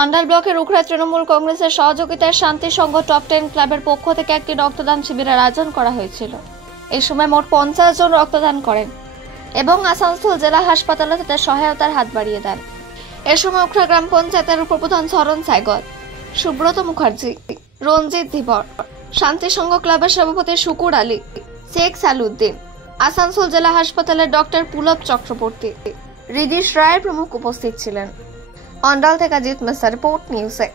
অন্ডাল ব্লকের উখড়া তৃণমূল কংগ্রেসের সহযোগিতায় শান্তি সংঘ টপ 10 ক্লাবের পক্ষ থেকে একটি রক্তদান শিবিরের আয়োজন করা হয়েছিল। এই সময় মোট 50 জন রক্তদান করেন এবং আসানসোল জেলা হাসপাতালে তাদের সহায়তার হাত বাড়িয়ে দেন। এ সময় উখড়া গ্রাম পঞ্চায়েতের উপপ্রধান শরণ সাইগল, সুব্রত মুখার্জি, রঞ্জিত ধীবর, শান্তি সংঘ ক্লাবের সভাপতি শুকুর আলী, শেখ সালুদ্দিন, আসানসোল জেলা হাসপাতালের ডক্টর পুলক চক্রবর্তী, রিদিশ রায় প্রমুখ উপস্থিত ছিলেন। অন্ডাল থেকে জিত মিশ্রা, রিপোর্ট নিউজে।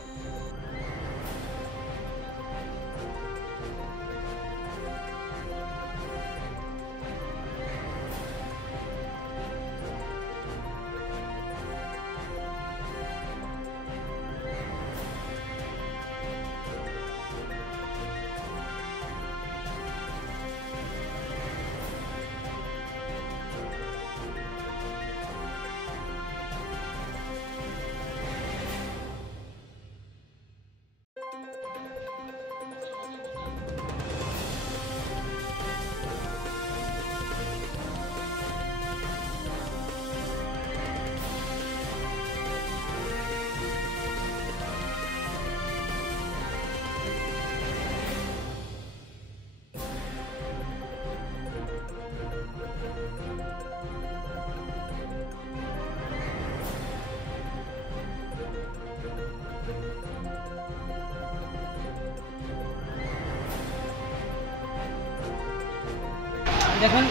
দেখুন,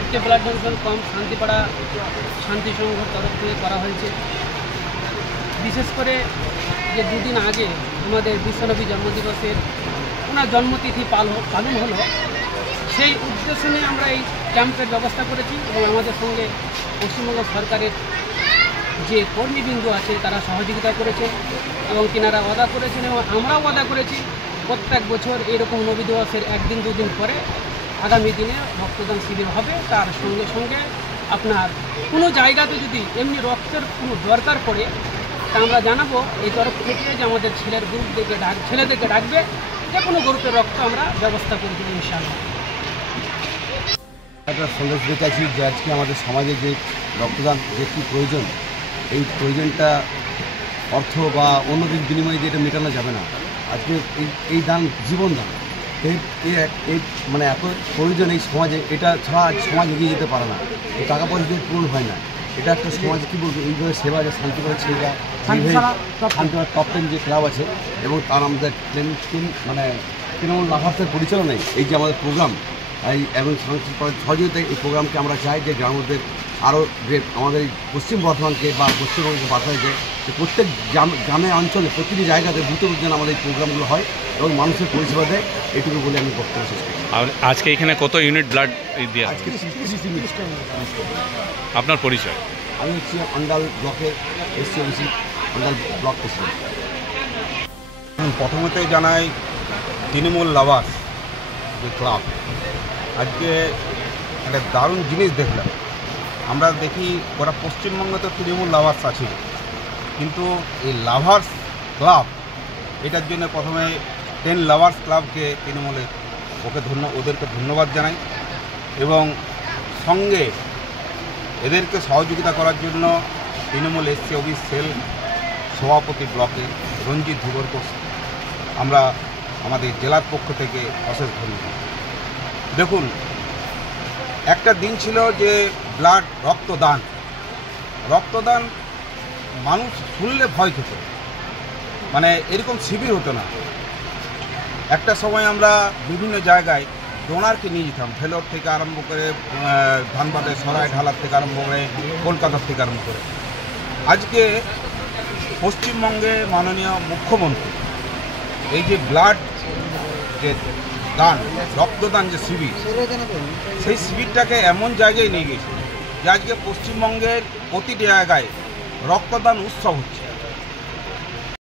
একটি ব্লাড ডোনেশন ক্যাম্প শান্তিপাড়া শান্তি সংঘর তরফ থেকে করা হয়েছে। বিশেষ করে যে দুদিন আগে আমাদের বিশ্বনবী জন্মদিবসের ওনার জন্মতিথি পালন হলো, সেই উদ্দেশ্য নিয়ে আমরা এই ক্যাম্পের ব্যবস্থা করেছি এবং আমাদের সঙ্গে পশ্চিমবঙ্গ সরকারের যে কর্মীবৃন্দ আছে তারা সহযোগিতা করেছে এবং তিনারা ওয়াদা করেছেন এবং আমরাও ওয়াদা করেছি প্রত্যেক বছর এরকম নবী দিবসের একদিন দুদিন পরে আগামী দিনে রক্তদান শিবির হবে। তার সঙ্গে সঙ্গে আপনার কোনো জায়গাতে যদি এমনি রক্তের কোনো দরকার পড়ে তা আমরা জানাবো এই তরফ থেকে যে আমাদের ছেলেদেরকে ডাকবে, যে কোনো গ্রুপের রক্ত আমরা ব্যবস্থা করে দেবো ইনশাআল্লাহ। একটা সন্দেশ দিতে চাইছি যে আজকে আমাদের সমাজে যে রক্তদান যে কী প্রয়োজন, এই প্রয়োজনটা অর্থ বা অন্য দিক বিনিময়ে দিয়ে এটা মেটানো যাবে না। আজকে এই দান জীবন দান, এই মানে এত প্রয়োজন এই সমাজে, এটা ছাড়া আজ সমাজ এগিয়ে যেতে পারে না। এই টাকা পয়সা দিয়ে পূরণ হয় না। এটা একটা সমাজ কী বলবো, এইভাবে সেবা যে শান্তিপাড়া ছেলেরা শান্তিপাড়া টপ 10 যে ক্লাব আছে এবং তার আমাদের মানে তৃণমূল লাভার্সের পরিচালনায় এই যে আমাদের প্রোগ্রাম এবং সহযোগিতায় এই প্রোগ্রামকে আমরা চাই যে গ্রামদের আরও যে আমাদের পশ্চিম বর্ধমানকে বা পশ্চিমবঙ্গকে বাঁচায় যে প্রত্যেক গ্রামে অঞ্চলে প্রতিটি জায়গাতে দ্রুত যেন আমাদের এই প্রোগ্রামগুলো হয় এবং মানুষের পরিষেবা দেয়, এইটুকু বলে আমি বক্তব্য শেষ করি। আর আজকে এখানে কত ইউনিট ব্লাড দেওয়া? আজকে 30 ইউনিট। আপনার পরিচয়? আমি হচ্ছি অন্ডাল ব্লকের এসসি অন্ডাল ব্লক প্রেসিডেন্ট। প্রথমতেই জানাই তৃণমূল লাভার্স যে ক্লাব, আজকে একটা দারুণ জিনিস দেখলাম। আমরা দেখি ওরা পশ্চিমবঙ্গে তো তৃণমূল লাভার্স আছে, কিন্তু এই লাভার্স ক্লাব এটার জন্য প্রথমে 10 লাভার্স ক্লাবকে তৃণমূলের ওদেরকে ধন্যবাদ জানাই এবং সঙ্গে এদেরকে সহযোগিতা করার জন্য তৃণমূল এসসি অফিস সেল সভাপতি ব্লকে রঞ্জিত ধীবরকে আমরা আমাদের জেলার পক্ষ থেকে অশেষ ধন্যবাদ। দেখুন, একটা দিন ছিল যে ব্লাড রক্তদান মানুষ শুনলে ভয় খেত, মানে এরকম শিবির হতো না। একটা সময় আমরা বিভিন্ন জায়গায় ডোনারকে নিয়ে যেতাম, ভেলোর থেকে আরম্ভ করে ধানবাদের সরাই ঢালার থেকে আরম্ভ করে কলকাতার থেকে আরম্ভ করে। আজকে পশ্চিমবঙ্গে মাননীয় মুখ্যমন্ত্রী এই যে ব্লাড যে দান রক্তদান যে শিবির, সেই শিবিরটাকে এমন জায়গায় নিয়ে গেছে যে আজকে পশ্চিমবঙ্গের প্রতিটি জায়গায় রক্তদান উৎসব হচ্ছে।